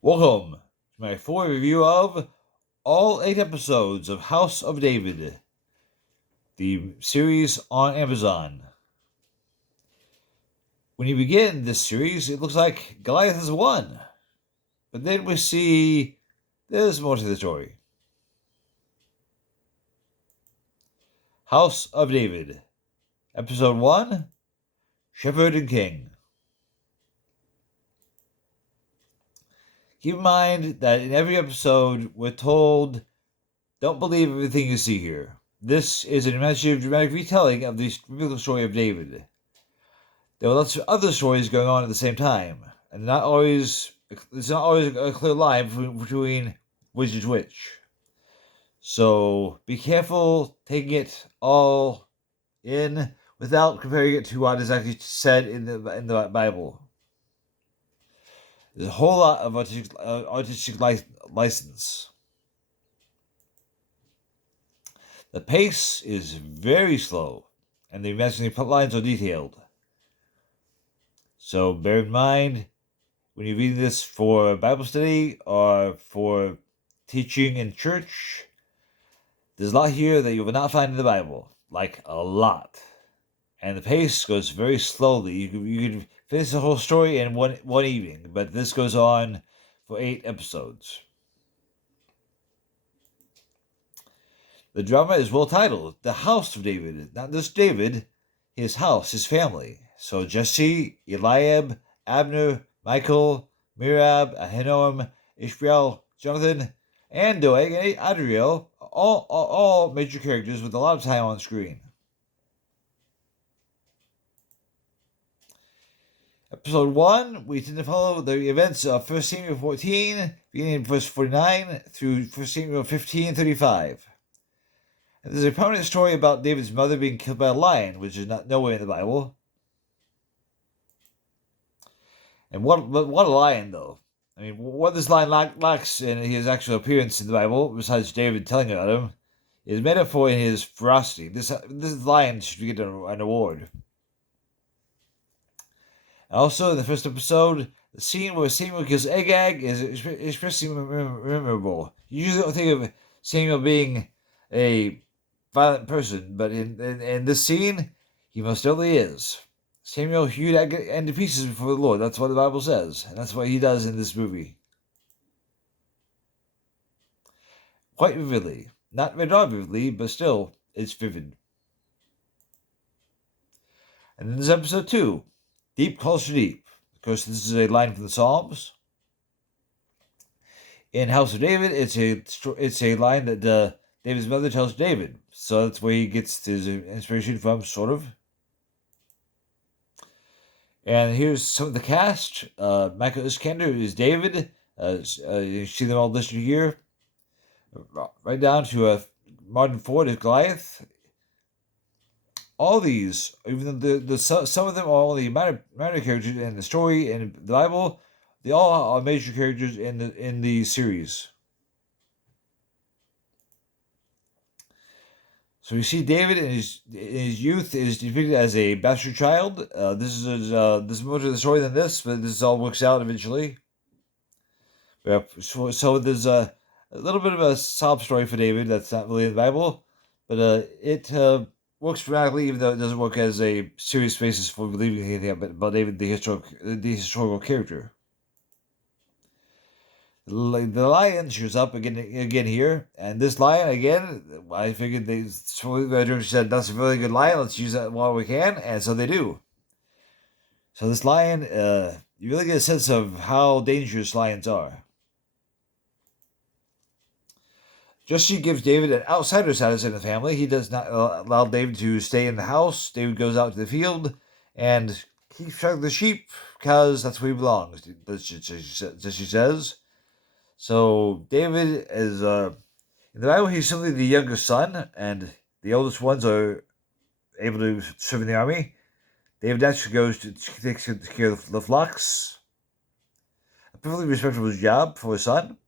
Welcome to my full review of all 8 episodes of House of David, the series on Amazon. When you begin this series, it looks like Goliath has won, but then we see there's more to the story. House of David, Episode 1, Shepherd and King. Keep in mind that in every episode, we're told, don't believe everything you see here. This is an imaginative, dramatic retelling of the biblical story of David. There are lots of other stories going on at the same time, and there's not always a clear line between which is which. So be careful taking it all in without comparing it to what is actually said in the Bible. There's a whole lot of artistic license. The pace is very slow, and the imaginary plot lines are detailed. So bear in mind, when you're reading this for Bible study or for teaching in church, there's a lot here that you will not find in the Bible. Like, a lot. And the pace goes very slowly. You can finish the whole story in one evening, but this goes on for 8 episodes. The drama is well titled, The House of David. Not just David, his house, his family. So Jesse, Eliab, Abner, Michael, Mirab, Ahinoam, Ishmael, Jonathan, and Doeg and Adriel, all major characters with a lot of time on screen. Episode 1, we tend to follow the events of 1 Samuel 14, beginning in verse 49, through 1 Samuel 15:35. And there's a prominent story about David's mother being killed by a lion, which is nowhere in the Bible. And what a lion, though. I mean, what this lion lacks in his actual appearance in the Bible, besides David telling about him, is metaphor in his ferocity. This lion should get an award. Also, in the first episode, the scene where Samuel kills Agag is especially memorable. You usually don't think of Samuel being a violent person, but in this scene, he most certainly is. Samuel hewed Agag into pieces before the Lord. That's what the Bible says, and that's what he does in this movie. Quite vividly. Not very vividly, but still, it's vivid. And then there's episode 2, Deep Calls for Deep. Of course, this is a line from the Psalms. In House of David, it's a line that David's mother tells David. So that's where he gets his inspiration from, sort of. And here's some of the cast. Michael Iskander is David. You see them all listed here. Right down to Martin Ford as Goliath. All these, even though some of them are only minor characters in the story and the Bible, they all are major characters in the series. So we see David in his youth is depicted as a bastard child. This is more to the story than this, but this all works out eventually. So there's a little bit of a sob story for David that's not really in the Bible, but it works dramatically, even though it doesn't work as a serious basis for believing anything about David, the historical character. The lion shows up again here, and this lion again, I figured the director said that's a really good lion. Let's use that while we can, and so they do. So this lion, you really get a sense of how dangerous lions are. Jesse gives David an outsider status in the family. He does not allow David to stay in the house. David goes out to the field and keeps track of the sheep because that's where he belongs, Jesse says. So David is, in the Bible, he's simply the younger son, and the oldest ones are able to serve in the army. David actually goes to take care of the flocks. A perfectly respectable job for a son.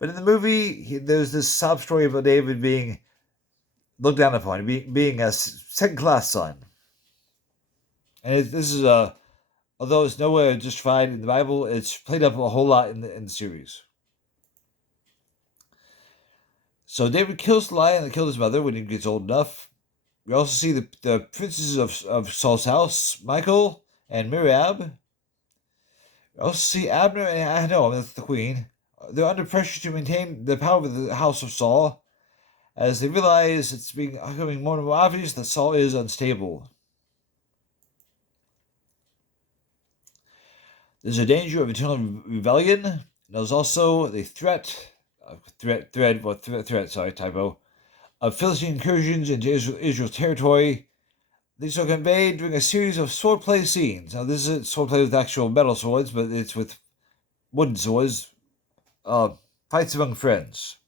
But in the movie, there's this sob story about David being looked down upon, being a second-class son. And this is a although it's nowhere justified in the Bible, it's played up a whole lot in the series. So David kills the lion that killed his mother when he gets old enough. We also see the princes of Saul's house, Michal and Meriab. We also see Abner and Ahinoam, that's the queen. They're under pressure to maintain the power of the house of Saul, as they realize it's becoming more and more obvious that Saul is unstable. There's a danger of internal rebellion. There's also the threat, typo, of Philistine incursions into Israel's territory. These are conveyed during a series of swordplay scenes. Now, this isn't swordplay with actual metal swords, but it's with wooden swords. Fights among friends.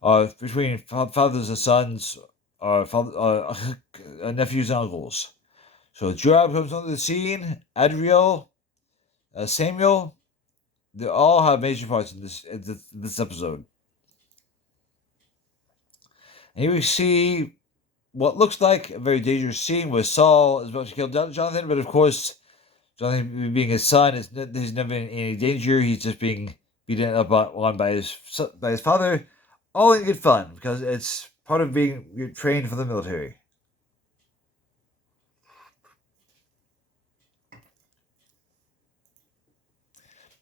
Between fathers and sons, nephews and uncles. So Joab comes onto the scene, Adriel, Samuel, they all have major parts in this episode. And here we see what looks like a very dangerous scene where Saul is about to kill Jonathan, but of course, Jonathan being his son, he's never in any danger. He's just being beaten up on by his father, all in good fun because it's part of being trained for the military.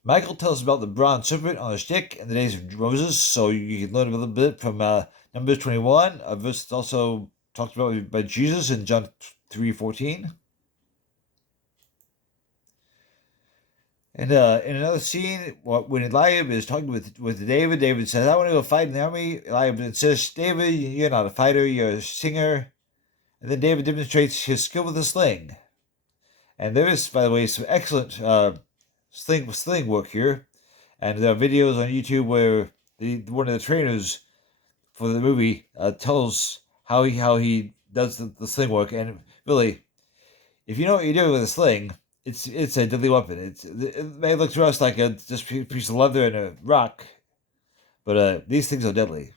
Michal tells us about the bronze serpent on a stick in the days of Moses, so you can learn a little bit from Numbers 21, a verse that's also talked about by Jesus in John 3:14. And in another scene, when Eliab is talking with David, David says, "I want to go fight in the army." Eliab insists, "David, you're not a fighter, you're a singer." And then David demonstrates his skill with a sling. And there is, by the way, some excellent sling work here. And there are videos on YouTube where one of the trainers for the movie tells how he does the sling work. And really, if you know what you're doing with a sling, it's a deadly weapon. It may look to us like just a piece of leather and a rock, but these things are deadly.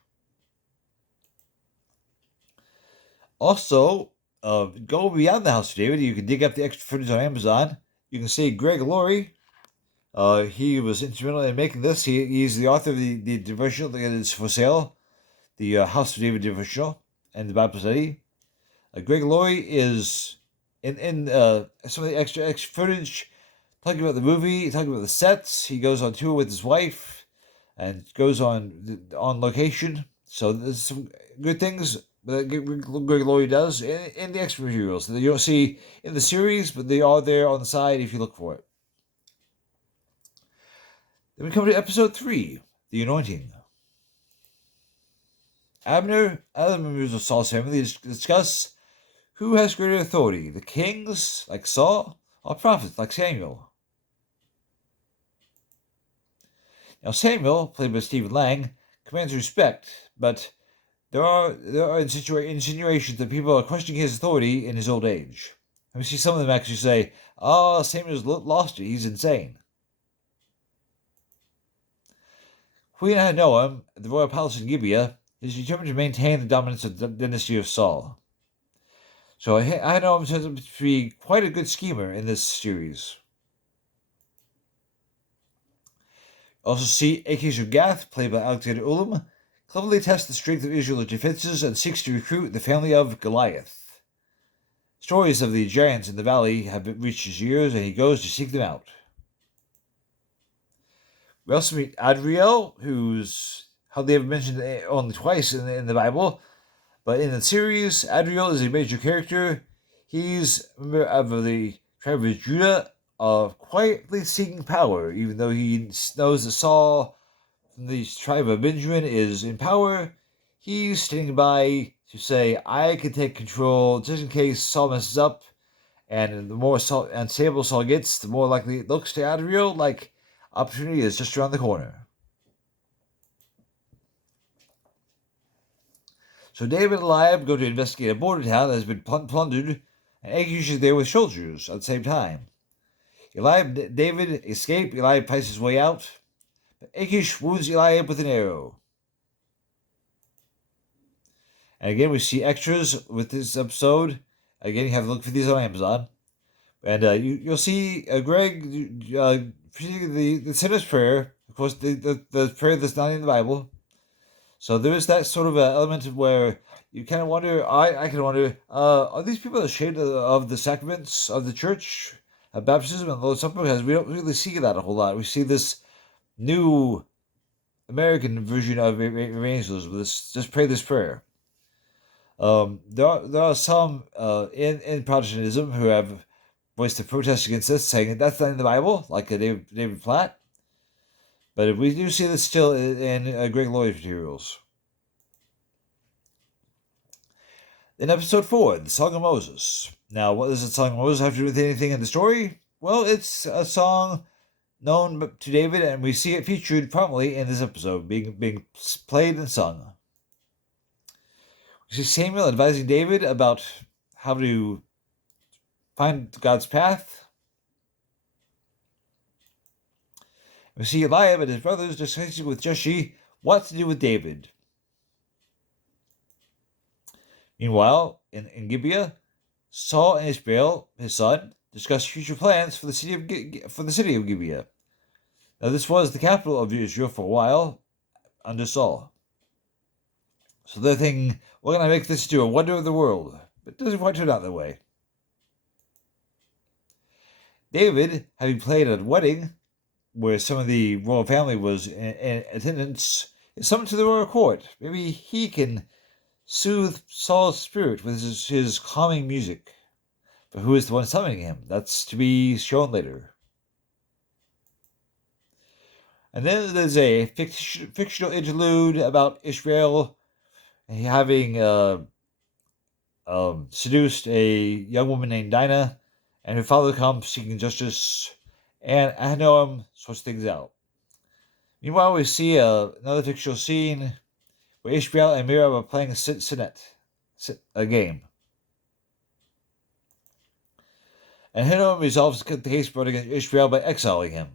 Also, go beyond the House of David. You can dig up the extra footage on Amazon. You can see Greg Laurie. He was instrumental in making this. He's the author of the devotional that is for sale, the House of David devotional and the Bible study. Greg Laurie is in some of the extra footage, talking about the movie, talking about the sets. He goes on tour with his wife, and goes on location. So there's some good things that Greg Laurie does in the extra materials that you don't see in the series, but they are there on the side if you look for it. Then we come to episode 3, the anointing. Abner and other members of Saul's family discuss who has greater authority, the kings like Saul or prophets like Samuel. Now Samuel, played by Stephen Lang, commands respect, but there are insinuations that people are questioning his authority in his old age. And we see some of them actually say, "Oh, Samuel's lost it, he's insane." Queen Ahinoam, at the royal palace in Gibeah, is determined to maintain the dominance of the dynasty of Saul. So Ahinoam turns out to be quite a good schemer in this series. Also see Achish of Gath, played by Alexander Ulam, cleverly tests the strength of Israel's defenses and seeks to recruit the family of Goliath. Stories of the giants in the valley have reached his ears, and he goes to seek them out. We also meet Adriel, who's hardly ever mentioned only twice in the Bible, but in the series, Adriel is a major character. He's a member of the tribe of Judah, quietly seeking power, even though he knows that Saul from the tribe of Benjamin is in power. He's standing by to say, "I can take control just in case Saul messes up." And the more unstable Saul gets, the more likely it looks to Adriel like opportunity is just around the corner. So David and Eliab go to investigate a border town that has been plundered, and Achish is there with soldiers at the same time. David escape. Eliab fights his way out, but Achish wounds Eliab with an arrow. And again, we see extras with this episode. Again, you have to look for these on Amazon. And you'll see Greg the sinner's prayer. Of course, the prayer that's not in the Bible. So there is that sort of element of where you kind of wonder. I can wonder: are these people ashamed of the sacraments of the church, of baptism and Lord's Supper? Because we don't really see that a whole lot. We see this new American version of evangelism. Just pray this prayer. There are some in Protestantism who have voiced a protest against this, saying that that's not in the Bible, like David Platt. But we do see this still in Greg Lloyd's materials. In episode 4, the Song of Moses. Now, what does the Song of Moses have to do with anything in the story? Well, it's a song known to David, and we see it featured prominently in this episode, being played and sung. We see Samuel advising David about how to find God's path. We see Eliab and his brothers discussing with Jesse what to do with David. Meanwhile, in Gibeah, Saul and Ishmael, his son, discuss future plans for the city of Gibeah. Now, this was the capital of Israel for a while under Saul. So they're thinking, we're going to make this into a wonder of the world. But it doesn't quite turn out that way. David, having played at a wedding where some of the royal family was in attendance, is summoned to the royal court. Maybe he can soothe Saul's spirit with his calming music. But who is the one summoning him? That's to be shown later. And then there's a fictional interlude about Ishmael having seduced a young woman named Dinah, and her father comes seeking justice, and Ahinoam sorts things out. Meanwhile, we see another fictional scene where Ishmael and Miriam are playing a game. And Ahinoam resolves the case brought against Ishmael by exiling him.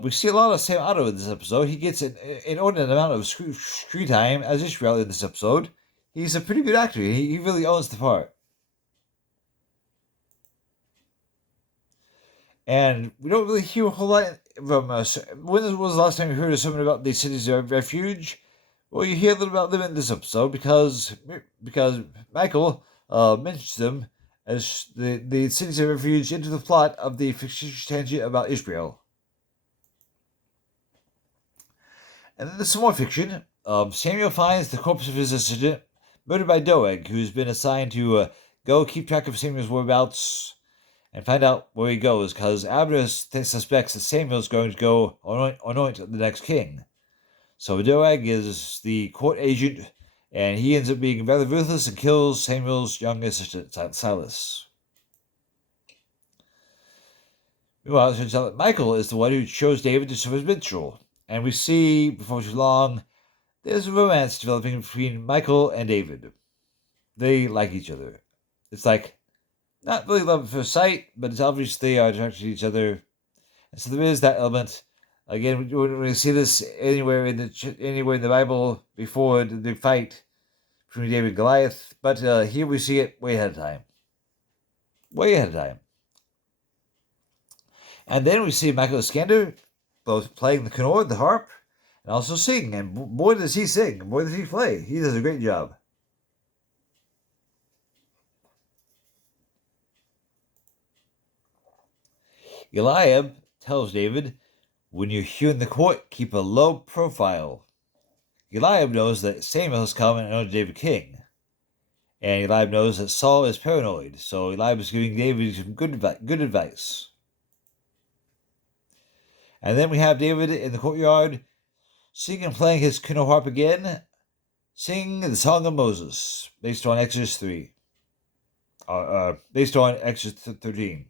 We see a lot of Sam Otto in this episode. He gets an inordinate amount of screen time as Ishmael in this episode. He's a pretty good actor. He really owns the part. And we don't really hear a whole lot from us. When was the last time you heard of something about the cities of refuge? Well, you hear a little about them in this episode because Michael mentions them as the cities of refuge into the plot of the fictitious tangent about Israel. And then there's some more fiction. Samuel finds the corpse of his assistant murdered by Doeg, who's been assigned to go keep track of Samuel's whereabouts and find out where he goes, because Abner suspects that Samuel's going to go anoint the next king. So Doeg is the court agent, and he ends up being rather ruthless and kills Samuel's young assistant, Silas. Meanwhile, it turns out that Michael is the one who chose David to serve as minstrel. And we see, before too long, there's a romance developing between Michael and David. They like each other. It's like, not really love at first sight, but it's obvious they are attracted to each other. And so there is that element. Again, we don't really see this anywhere in the Bible before the big fight between David and Goliath, but here we see it way ahead of time. Way ahead of time. And then we see Michael Iskander both playing the kinnor, the harp, and also sing. And boy, does he sing. Boy, does he play. He does a great job. Eliab tells David, when you're here in the court, keep a low profile. Eliab knows that Samuel has come and anointed David king. And Eliab knows that Saul is paranoid, so Eliab is giving David some good advice. And then we have David in the courtyard, singing and playing his kinnor harp again, singing the Song of Moses, based on Exodus 3. Based on Exodus 13.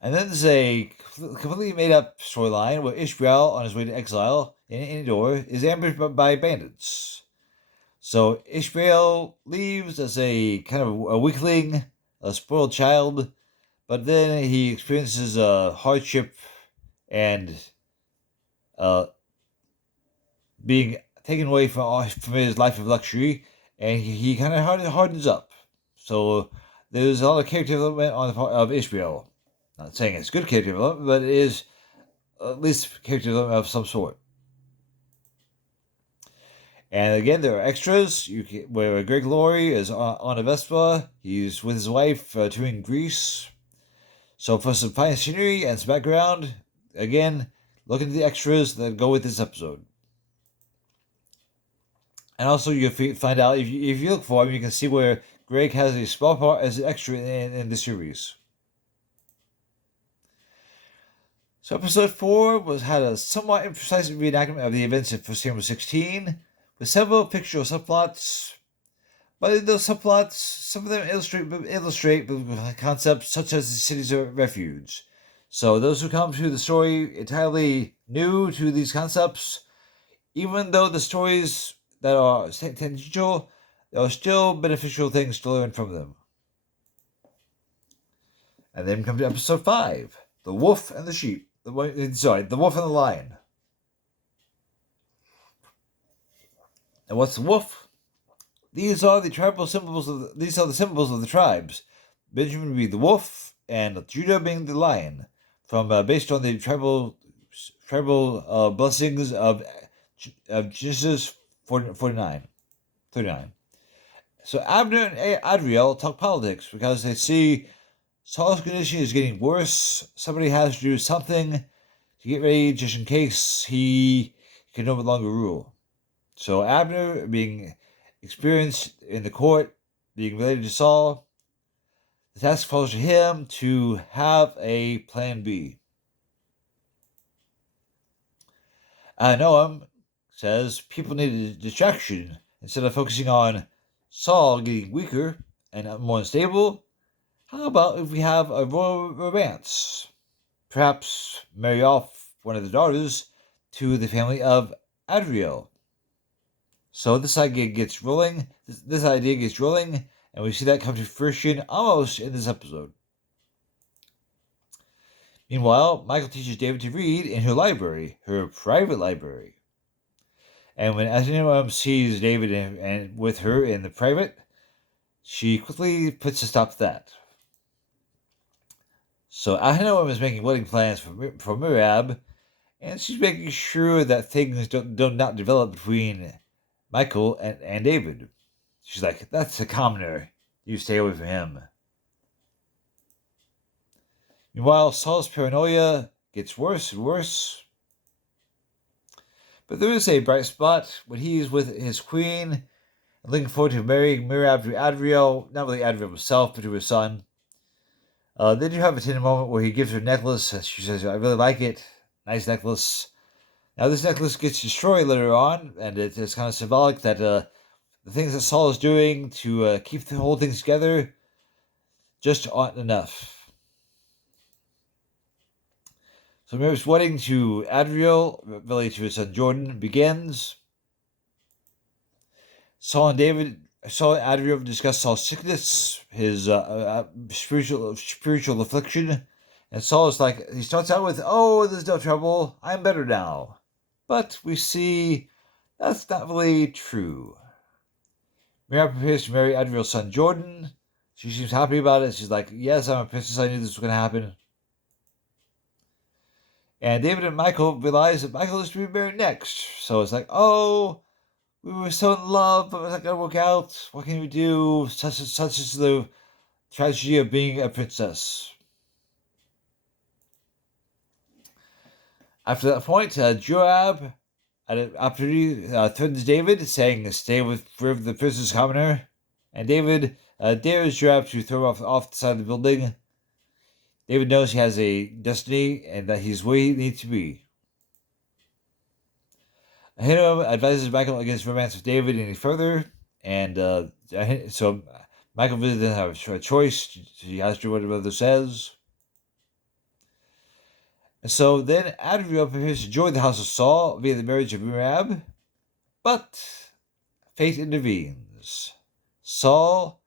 And then there's a completely made-up storyline where Ishmael, on his way to exile in Endor, is ambushed by bandits. So Ishmael leaves as a kind of a weakling, a spoiled child, but then he experiences hardship and being taken away from his life of luxury, and he kind of hardens up. So there's a lot of character development on the part of Ishmael. Not saying it's good character development, but it is at least character development of some sort. And again, there are extras. Where Greg Laurie is on a Vespa. He's with his wife touring Greece. So for some fine scenery and some background, again, look at the extras that go with this episode. And also, you can find out, if you look for him, you can see where Greg has a small part as an extra in the series. So episode 4 had a somewhat imprecise reenactment of the events of Samuel 16, with several fictional subplots. But in those subplots, some of them illustrate concepts such as the cities of refuge. So those who come to the story entirely new to these concepts, even though the stories that are tangential, there are still beneficial things to learn from them. And then come to episode 5, The Wolf and the Sheep. The Wolf and the Lion. And what's the wolf? These are the tribal symbols these are the symbols of the tribes. Benjamin being the wolf, and Judah being the lion, from based on the tribal blessings of Genesis 39. So Abner and Adriel talk politics because they see Saul's condition is getting worse. Somebody has to do something to get ready just in case he can no longer rule. So Abner, being experienced in the court, being related to Saul, the task falls to him to have a plan B. Noam says people need a distraction. Instead of focusing on Saul getting weaker and more unstable, how about if we have a royal romance? Perhaps marry off one of the daughters to the family of Adriel. So this idea gets rolling, and we see that come to fruition almost in this episode. Meanwhile, Michael teaches David to read in her library, her private library. And when Ahinoam sees David and with her in the private, she quickly puts a stop to that. So Ahinoam is making wedding plans for Merab, and she's making sure that things do not develop between Michael and David. She's like, that's a commoner. You stay away from him. Meanwhile, Saul's paranoia gets worse and worse. But there is a bright spot when he's with his queen and looking forward to marrying Merab to Adriel, not really Adriel himself, but to his son. Then you have a tender moment where he gives her a necklace, and she says, I really like it. Nice necklace. Now, this necklace gets destroyed later on, and it's kind of symbolic that the things that Saul is doing to keep the whole thing together just aren't enough. So Merab's wedding to Adriel, related to his son Jordan, begins. Saul and Adriel discuss Saul's sickness, his spiritual affliction, and Saul is like, he starts out with, "Oh, there's no trouble, I'm better now," but we see that's not really true. Merab prepares to marry Adriel's son Jordan. She seems happy about it. She's like, "Yes, I'm a princess. I knew this was going to happen." And David and Michael realize that Michael is to be married next. So it's like, oh, we were so in love, but it's not going to work out. What can we do? Such is the tragedy of being a princess. After that point, Joab, at an opportunity, threatens David, saying, "Stay with the princess commoner." And David dares Joab to throw off the side of the building. David knows he has a destiny and that he's where he needs to be. Ahinoam advises Michael against romance with David any further, and so Michael really doesn't have a choice. He has to do what his brother says. And so then Adriel prepares to join the house of Saul via the marriage of Merab, but fate intervenes. Saul,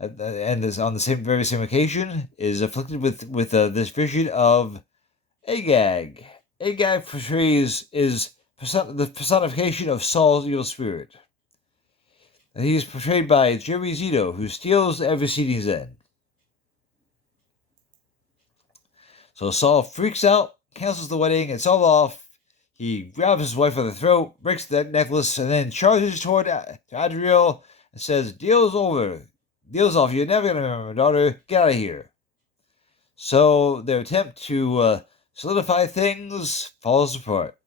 and on the very same occasion, is afflicted with this vision of Agag. Agag portrays is the personification of Saul's evil spirit. And he is portrayed by Jeremy Zito, who steals every scene he's in. So Saul freaks out, cancels the wedding, it's all off. He grabs his wife by the throat, breaks the necklace, and then charges toward Adriel and says, "Deal's over. Deal's off. You're never going to remember my daughter. Get out of here." So their attempt to solidify things falls apart.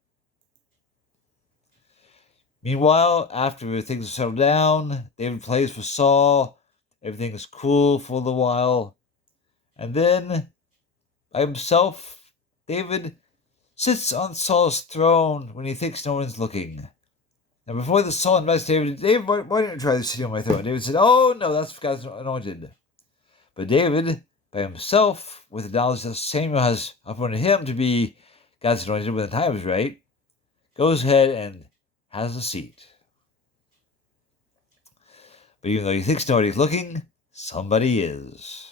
Meanwhile, after things have settled down, David plays for Saul. Everything is cool for a little while. And then, by himself, David sits on Saul's throne when he thinks no one's looking. Now, before the Saul invites David, why don't you try sitting on my throne? David said, "Oh, no, that's God's anointed." But David, by himself, with the knowledge that Samuel has appointed him to be God's anointed when the time is right, goes ahead and has a seat. But even though he thinks nobody's looking, somebody is.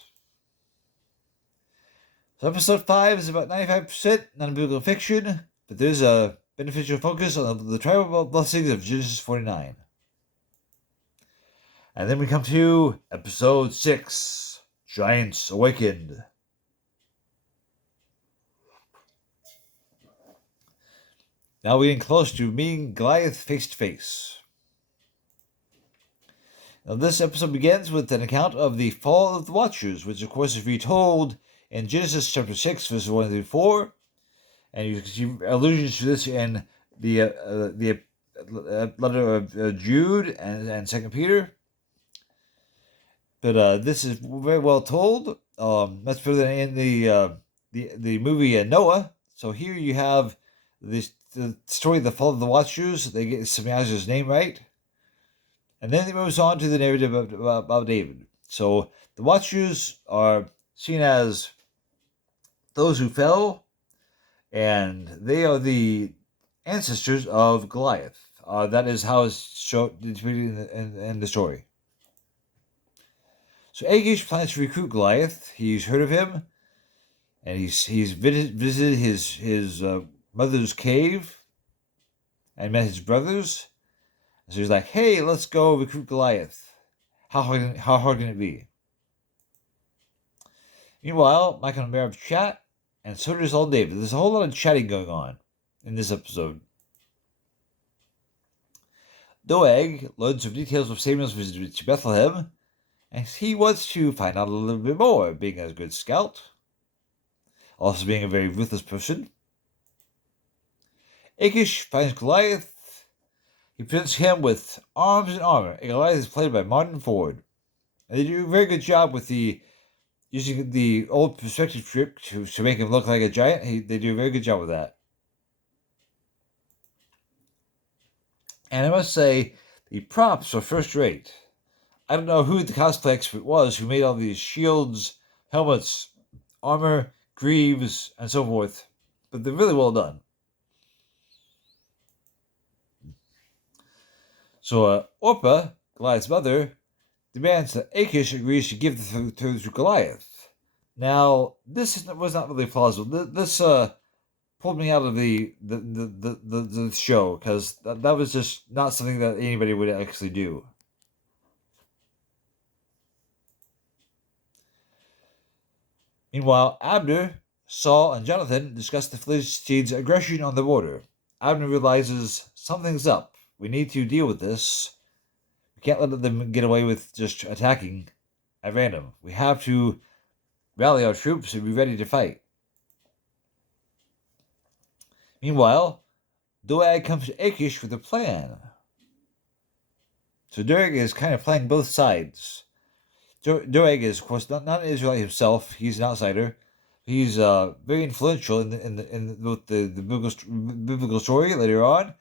So episode 5 is about 95% non-biblical fiction, but there's a beneficial focus on the tribal blessings of Genesis 49. And then we come to episode 6, Giants Awakened. Now we're getting close to meeting Goliath face to face. Now this episode begins with an account of the fall of the Watchers, which of course is retold in Genesis chapter 6, verses 1 through 4, and you can see allusions to this in the letter of Jude and 2 Peter. But this is very well told. Much better than in the movie Noah. So here you have the story of the fall of the Watchers. They get Samuel's name right, and then it moves on to the narrative about David. So the Watchers are seen as those who fell, and they are the ancestors of Goliath. That is how it's shown in the story. So Achish plans to recruit Goliath. He's heard of him, and he's visited his mother's cave and met his brothers. So he's like, "Hey, let's go recruit Goliath. How hard can it be?" Meanwhile, Michael and Merab chat, and so does all David. There's a whole lot of chatting going on in this episode. Doeg learns some details of Samuel's visit to Bethlehem, and he wants to find out a little bit more, being a good scout, also being a very ruthless person. Achish finds Goliath. He presents him with arms and armor. And Goliath is played by Martin Ford. And they do a very good job with using the old perspective trick to make him look like a giant. They do a very good job with that. And I must say, the props are first rate. I don't know who the cosplay expert was who made all these shields, helmets, armor, greaves, and so forth, but they're really well done. So Orpah, Goliath's mother, demands that Achish agrees to give the throne to Goliath. Now, this was not really plausible. This pulled me out of the show, because that was just not something that anybody would actually do. Meanwhile, Abner, Saul, and Jonathan discuss the Philistines' aggression on the border. Abner realizes something's up. We need to deal with this. We can't let them get away with just attacking at random. We have to rally our troops and be ready to fight. Meanwhile, Doeg comes to Achish with a plan. So Doeg is kind of playing both sides. Doeg is, of course, not an Israelite himself. He's an outsider. He's very influential in both the biblical story later on,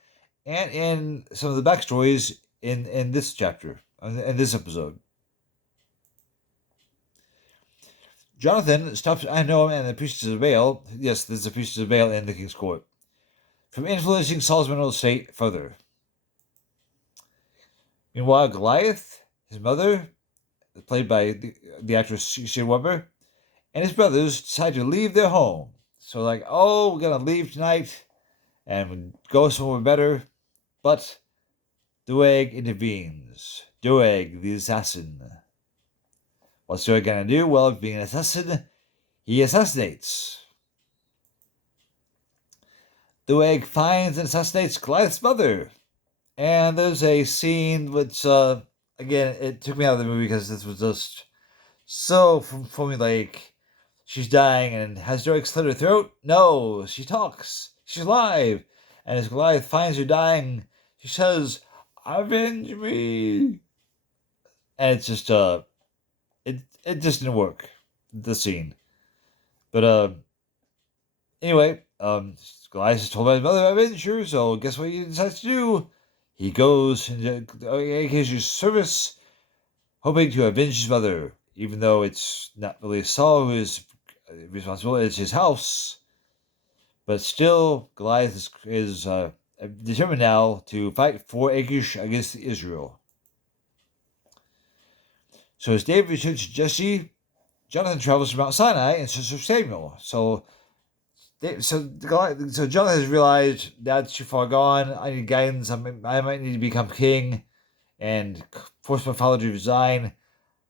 and in some of the backstories in this chapter, in this episode. Jonathan stops Ahinoam and the priests of Baal. Yes, there's the priests of Baal in the king's court, from influencing Saul's mental state further. Meanwhile, Goliath, his mother, played by the actress Shea Weber, and his brothers decide to leave their home. So like, oh, we're going to leave tonight and go somewhere better, but Doeg intervenes. Doeg, the assassin. What's Doeg gonna do? Well, being an assassin, he assassinates. Doeg finds and assassinates Goliath's mother. And there's a scene which, again, it took me out of the movie because this was just so formulaic. She's dying, and has Doeg slit her throat? No, she talks. She's alive. And as Goliath finds her dying, she says, "Avenge me!" And it's just, it just didn't work, the scene. But, anyway, Goliath is told by his mother, "Avenge her," so guess what he decides to do? He goes into Achish's service, hoping to avenge his mother, even though it's not really Saul who is responsible, it's his house. But still, Goliath is determined now to fight for Achish against Israel. So as David returns to Jesse, Jonathan travels to Mount Sinai in search of Samuel. So Jonathan has realized Dad's too far gone. I need guidance. I might need to become king and force my father to resign.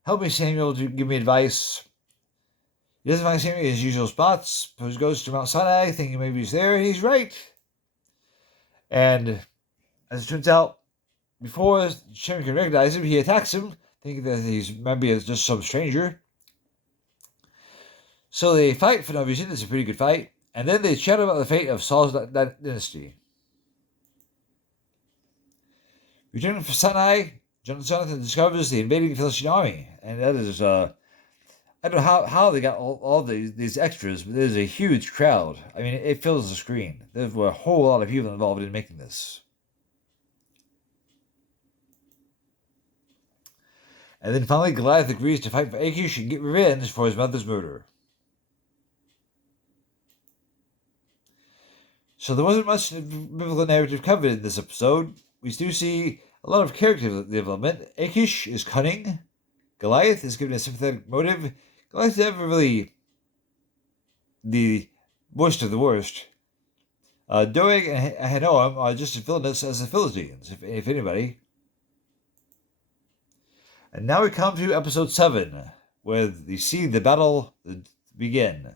Help me, Samuel, to give me advice. He doesn't find Samuel in his usual spots, so he goes to Mount Sinai, thinking maybe he's there. He's right. And as it turns out, before Samuel can recognize him, he attacks him, thinking that he's maybe just some stranger. So they fight for no reason. It's a pretty good fight. And then they chat about the fate of Saul's dynasty. Returning from Sinai, Jonathan discovers the invading Philistine army. And that is, I don't know how they got all these extras, but there's a huge crowd. I mean, it fills the screen. There were a whole lot of people involved in making this. And then finally, Goliath agrees to fight for Achish and get revenge for his mother's murder. So there wasn't much biblical narrative covered in this episode. We do see a lot of character development. Achish is cunning. Goliath is given a sympathetic motive. Goliath is never really the worst of the worst. Doeg and Ahinoam are just as villainous as the Philistines, if anybody. And now we come to episode 7, where we see the battle begin.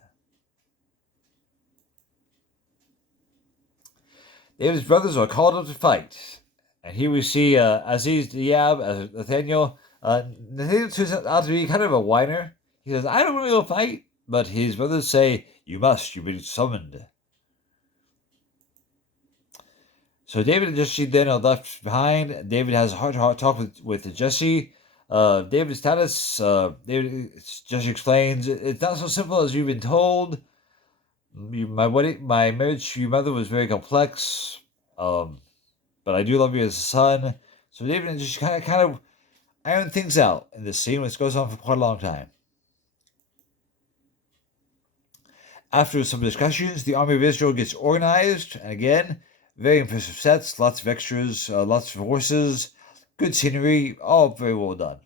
David's brothers are called up to fight. And here we see Aziz, Diab, as Nathaniel. Nathaniel turns out to be kind of a whiner. He says, "I don't want to go fight." But his brothers say, "You must, you've been summoned." So David and Jesse then are left behind. David has a heart-to-heart talk with Jesse. David's status, Jesse explains, "It's not so simple as you've been told. My marriage to your mother was very complex, but I do love you as a son." So David just kind of iron things out in this scene, which goes on for quite a long time. After some discussions, the army of Israel gets organized, and again, very impressive sets, lots of extras, lots of horses, good scenery, all very well done.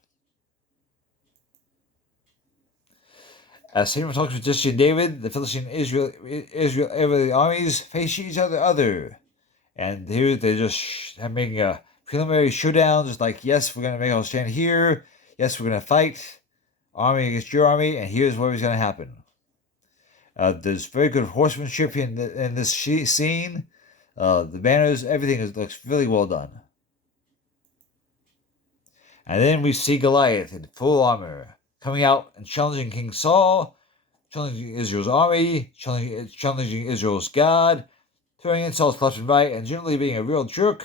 As Samuel talks with Jesse and David, the Philistine Israeli armies face each other. And here they're just making a preliminary showdown, just like, yes, we're going to make our stand here. Yes, we're going to fight army against your army, and here's what is going to happen. There's very good horsemanship in this scene. The banners, everything looks really well done. And then we see Goliath in full armor, coming out and challenging King Saul, challenging Israel's army, challenging Israel's God, throwing insults left and right, and generally being a real jerk.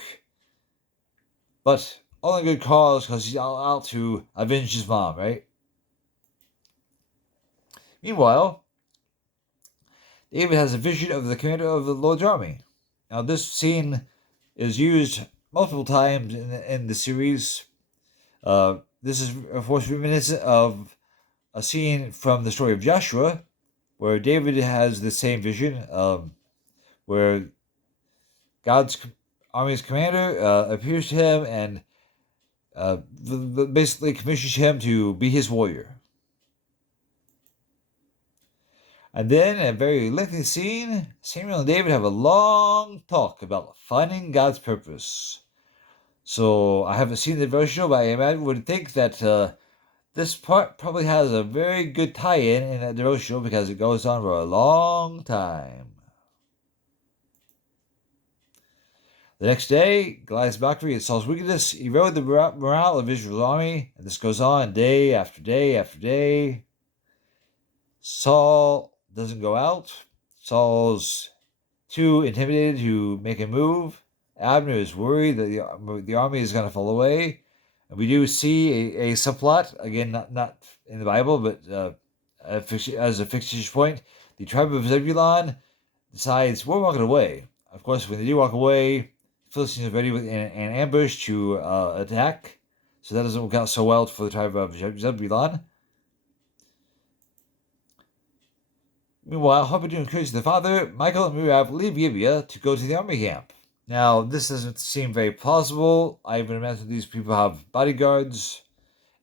But all in good cause, because he's out to avenge his mom, right? Meanwhile, David has a vision of the commander of the Lord's army. Now, this scene is used multiple times in the series. This is, of course, reminiscent of a scene from the story of Joshua, where David has the same vision, where God's army's commander appears to him and basically commissions him to be his warrior. And then, in a very lengthy scene, Samuel and David have a long talk about finding God's purpose. So, I haven't seen the devotional, but I imagine would think that this part probably has a very good tie-in in that devotional because it goes on for a long time. The next day, Goliath's mockery and Saul's wickedness erode the morale of Israel's army, and this goes on day after day after day. Saul doesn't go out. Saul's too intimidated to make a move. Abner is worried that the army is going to fall away. And we do see a subplot, again, not in the Bible, but as a fictitious point. The tribe of Zebulun decides, we're walking away. Of course, when they do walk away, Philistines are ready with an ambush to attack. So that doesn't work out so well for the tribe of Zebulun. Meanwhile, hoping to encourage the father, Michael and Miriam leave Gibeah to go to the army camp. Now, this doesn't seem very plausible. I would imagine these people have bodyguards,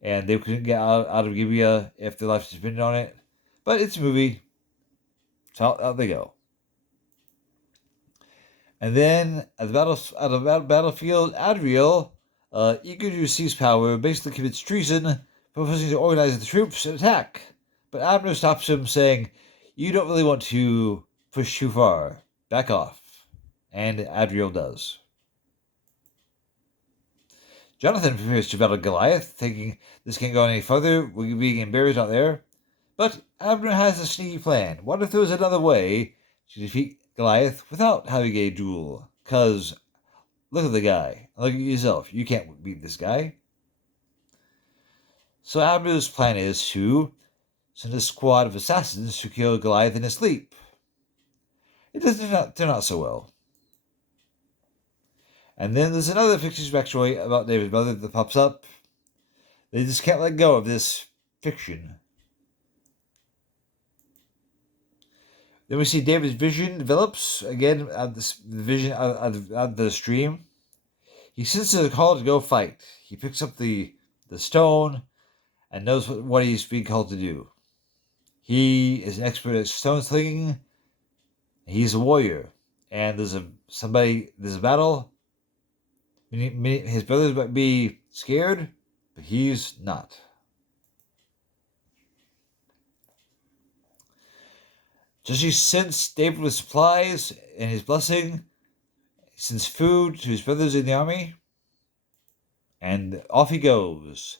and they couldn't get out of Gibeah if their life depended on it. But it's a movie, so out they go. And then at the battlefield, Adriel, eager to seize power, basically commits treason, proposing to organize the troops and attack. But Abner stops him, saying, "You don't really want to push too far. Back off." And Adriel does. Jonathan prepares to battle Goliath, thinking this can't go any further, we're being embarrassed out there. But Abner has a sneaky plan. What if there was another way to defeat Goliath without having a duel? Because look at the guy. Look at yourself. You can't beat this guy. So Abner's plan is to send a squad of assassins to kill Goliath in his sleep. It doesn't turn out so well. And then there's another fictitious backstory about David's brother that pops up. They just can't let go of this fiction. Then we see David's vision develops again at the vision of the stream. He senses a call to go fight. He picks up the stone and knows what he's being called to do. He is an expert at stone slinging. He's a warrior, and there's a battle. His brothers might be scared, but he's not. Jesse sends David with supplies and his blessing. He sends food to his brothers in the army. And off he goes.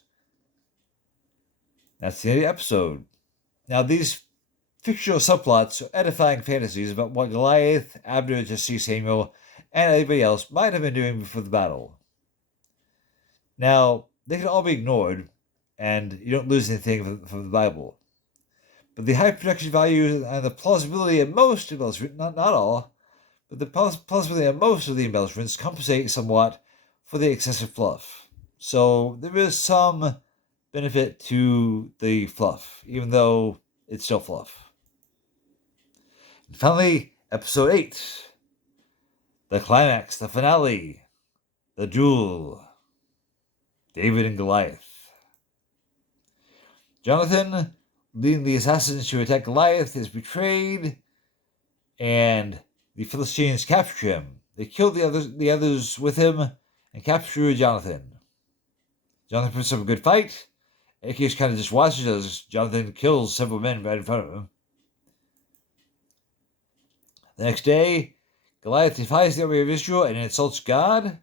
That's the end of the episode. Now, these fictional subplots are edifying fantasies about what Goliath, Abner, Jesse, Samuel, and everybody else might have been doing before the battle. Now, they can all be ignored, and you don't lose anything from the Bible. But the high production value and the plausibility of most embellishments, not all, but the plausibility of most of the embellishments compensate somewhat for the excessive fluff. So there is some benefit to the fluff, even though it's still fluff. And finally, episode 8. The climax, the finale, the duel. David and Goliath. Jonathan, leading the assassins to attack Goliath, is betrayed, and the Philistines capture him. They kill the others with him and capture Jonathan. Jonathan puts up a good fight. Achish kind of just watches as Jonathan kills several men right in front of him. The next day, Goliath defies the army of Israel and insults God.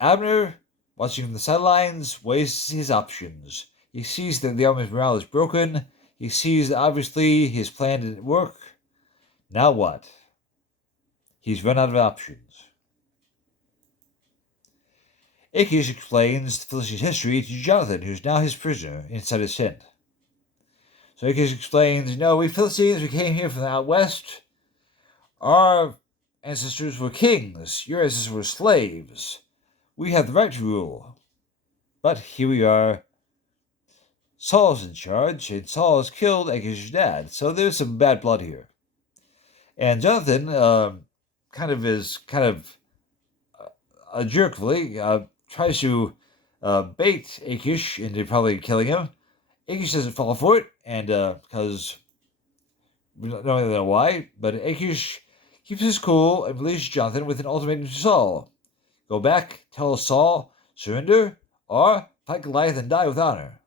Abner, watching from the sidelines, weighs his options. He sees that the army's morale is broken. He sees that obviously his plan didn't work. Now what? He's run out of options. Achish explains the Philistines' history to Jonathan, who's now his prisoner inside his tent. So Achish explains, we Philistines, we came here from the out west. Our ancestors were kings. Your ancestors were slaves. We have the right to rule. But here we are. Saul's in charge, and Saul has killed Achish's dad, so there's some bad blood here. And Jonathan is jerkfully tries to bait Achish into probably killing him, Achish doesn't fall for it, and because we don't really know why, but Achish keeps his cool and releases Jonathan with an ultimatum to Saul. Go back, tell Saul, surrender, or fight Goliath and die with honor.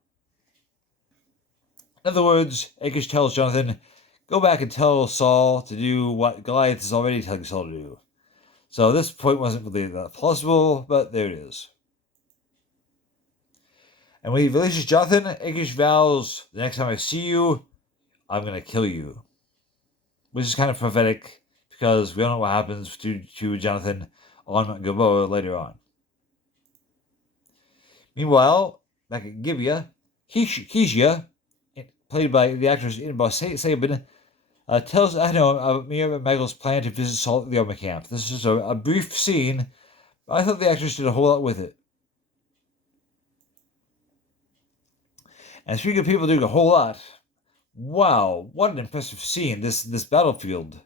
In other words, Achish tells Jonathan, go back and tell Saul to do what Goliath is already telling Saul to do. So this point wasn't really that plausible, but there it is. And when he releases Jonathan, Achish vows, the next time I see you, I'm going to kill you. Which is kind of prophetic, because we don't know what happens to Jonathan on Mount Gilboa later on. Meanwhile, back at Gibeah, Kishia, played by the actress Inba Sabin, tells Ahinoam about Miriam and Michael's plan to visit Saul at the army camp. This is a brief scene, but I thought the actress did a whole lot with it. And speaking of people doing a whole lot, wow, what an impressive scene, this battlefield.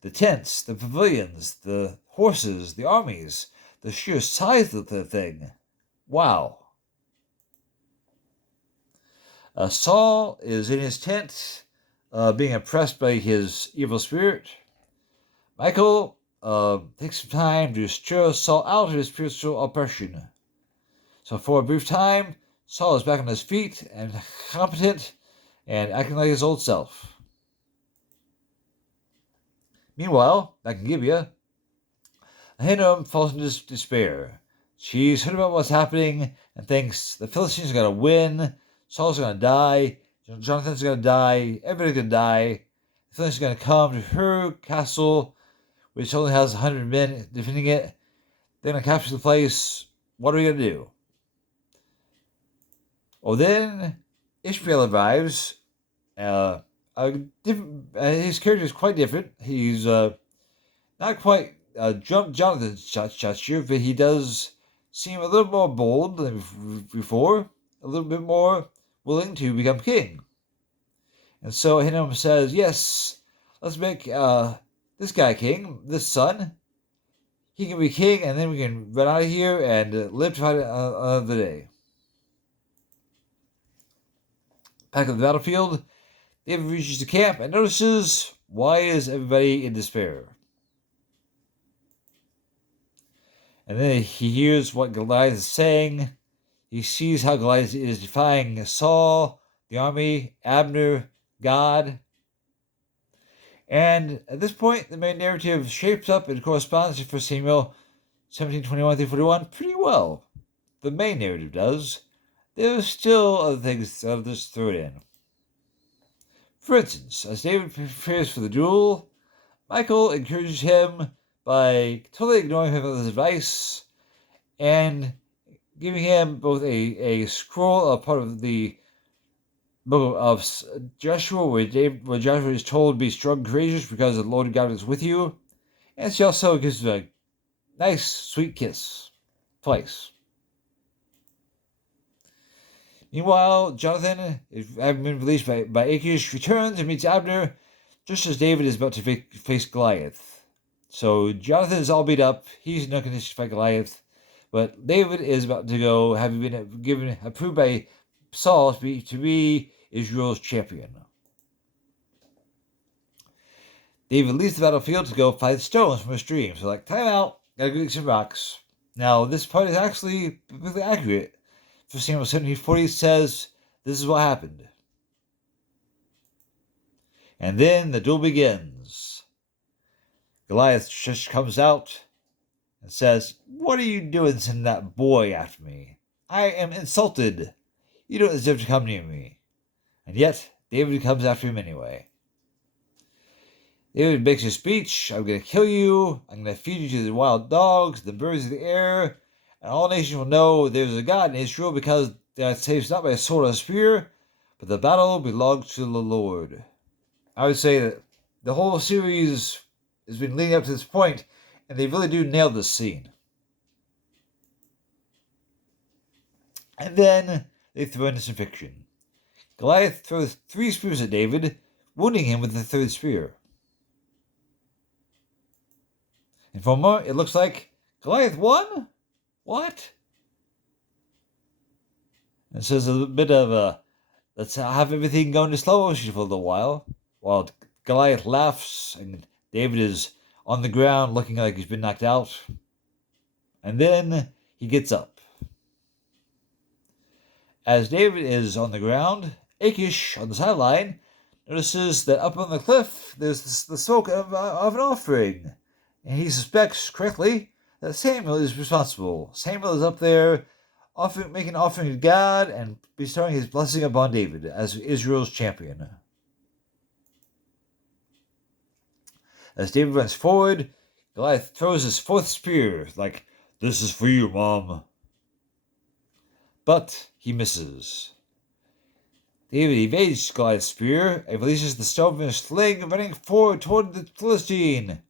The tents, the pavilions, the horses, the armies, the sheer size of the thing. Wow. Saul is in his tent, being oppressed by his evil spirit. Michael takes some time to stir Saul out of his spiritual oppression. So for a brief time, Saul is back on his feet and competent and acting like his old self. Meanwhile, back in Gibeah, Ahinoam falls into despair. She's heard about what's happening and thinks the Philistines are going to win, Saul's going to die, Jonathan's going to die, everybody's going to die. The Philistines are going to come to her castle, which only has 100 men defending it. They're going to capture the place. What are we going to do? Well, then Ishmael arrives. His character is quite different. He's not quite Jonathan's stature, but he does seem a little more bold than before, a little bit more willing to become king. And so Ahinoam says, yes, let's make this guy king, this son. He can be king, and then we can run out of here and live to fight another day. Back at the battlefield, David reaches the camp and notices, why is everybody in despair? And then he hears what Goliath is saying. He sees how Goliath is defying Saul, the army, Abner, God. And at this point, the main narrative shapes up and corresponds to 1 Samuel 17:21-41 pretty well. The main narrative does. There's still other things that I'll just throw it in. For instance, as David prepares for the duel, Michael encourages him by totally ignoring his advice and giving him both a scroll, a part of the book of Joshua, where Joshua is told, be strong and courageous because the Lord God is with you. And she also gives him a nice, sweet kiss. Twice. Meanwhile, Jonathan, having been released by Achish, returns and meets Abner just as David is about to face Goliath. So Jonathan is all beat up. He's not going to fight Goliath. But David is about to go, having been approved by Saul to be Israel's champion. David leaves the battlefield to go find stones from a stream. So time out, gotta go get some rocks. Now, this part is actually completely accurate. 1 Samuel 17:40 says, this is what happened. And then the duel begins. Goliath just comes out and says, what are you doing sending that boy after me? I am insulted. You don't deserve to come near me. And yet, David comes after him anyway. David makes a speech, I'm going to kill you, I'm going to feed you to the wild dogs, the birds of the air, and all nations will know there's a God in Israel because they are saved not by a sword or a spear, but the battle belongs to the Lord. I would say that the whole series has been leading up to this point, and they really do nail this scene. And then they throw in some fiction. Goliath throws 3 spears at David, wounding him with the 3rd spear. And for a moment, it looks like Goliath won? What? And so there's a bit of a let's have everything go into slow motion for a little while Goliath laughs and David is on the ground looking like he's been knocked out. And then he gets up. As David is on the ground, Achish on the sideline notices that up on the cliff there's the smoke of an offering. And he suspects correctly that Samuel is responsible. Samuel is up there making an offering to God and bestowing his blessing upon David as Israel's champion. As David runs forward, Goliath throws his fourth spear, like, "This is for you, Mom." But he misses. David evades Goliath's spear and releases the stone from his sling, running forward toward the Philistine.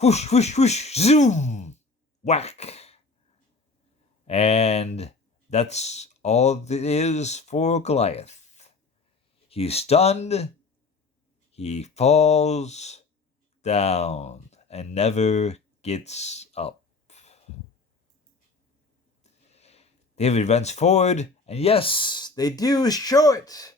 Whoosh, whoosh, whoosh, zoom! Whack! And that's all it is for Goliath. He's stunned, he falls down, and never gets up. David runs forward, and yes, they do show it.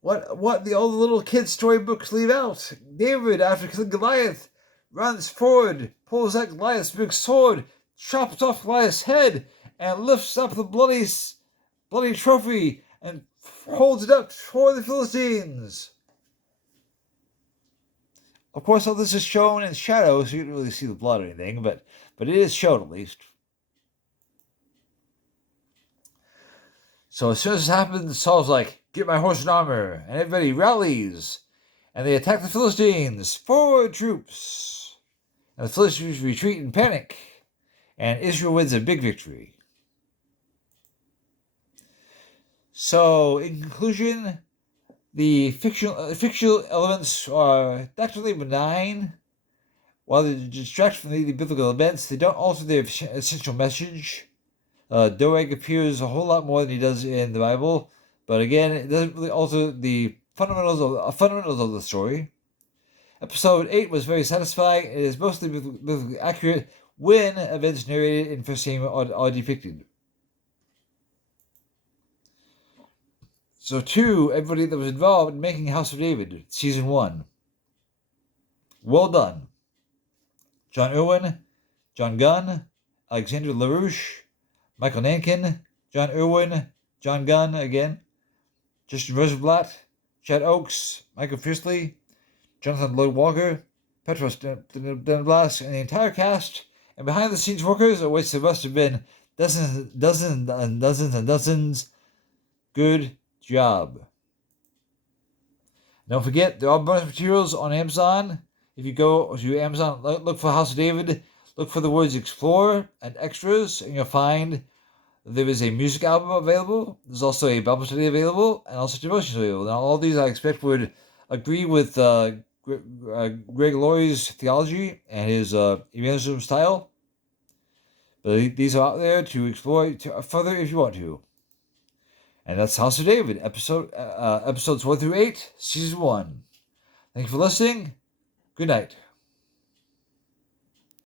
What all the little kids' storybooks leave out. David, after killing Goliath, runs forward, pulls out Goliath's big sword, chops off Goliath's head, and lifts up the bloody trophy and holds it up for the Philistines. Of course, all this is shown in shadow, so you don't really see the blood or anything, but it is shown at least. So as soon as this happens, Saul's like, "Get my horse and armor," and everybody rallies, and they attack the Philistines. Forward, troops! And the Philistines retreat in panic, and Israel wins a big victory. So, in conclusion, the fictional elements are naturally benign. While they distract from the biblical events, they don't alter their essential message. Doeg appears a whole lot more than he does in the Bible, but again, it doesn't really alter the fundamentals of the story. Episode 8 was very satisfying. It is mostly biblically accurate when events narrated in 1 Samuel are depicted. So, to everybody that was involved in making House of David, Season 1. Well done. John Irwin, John Gunn, Alexander LaRouche, Michael Nankin, John Irwin, John Gunn again, Justin Rosenblatt, Chad Oakes, Michael Fiercely, Jonathan Lloyd Walker, Petros Denblas, and the entire cast and behind-the-scenes workers, of which there must have been dozens and dozens. Good job. Don't forget, there are bonus materials on Amazon. If you go to Amazon, look for House of David, look for the words Explore and Extras, and you'll find there is a music album available. There's also a Bible study available, and also devotions available. Now, all these I expect would agree with Greg Laurie's theology and his evangelism style. But these are out there to explore further if you want to. And that's House of David, episodes 1 through 8, Season 1. Thank you for listening. Good night.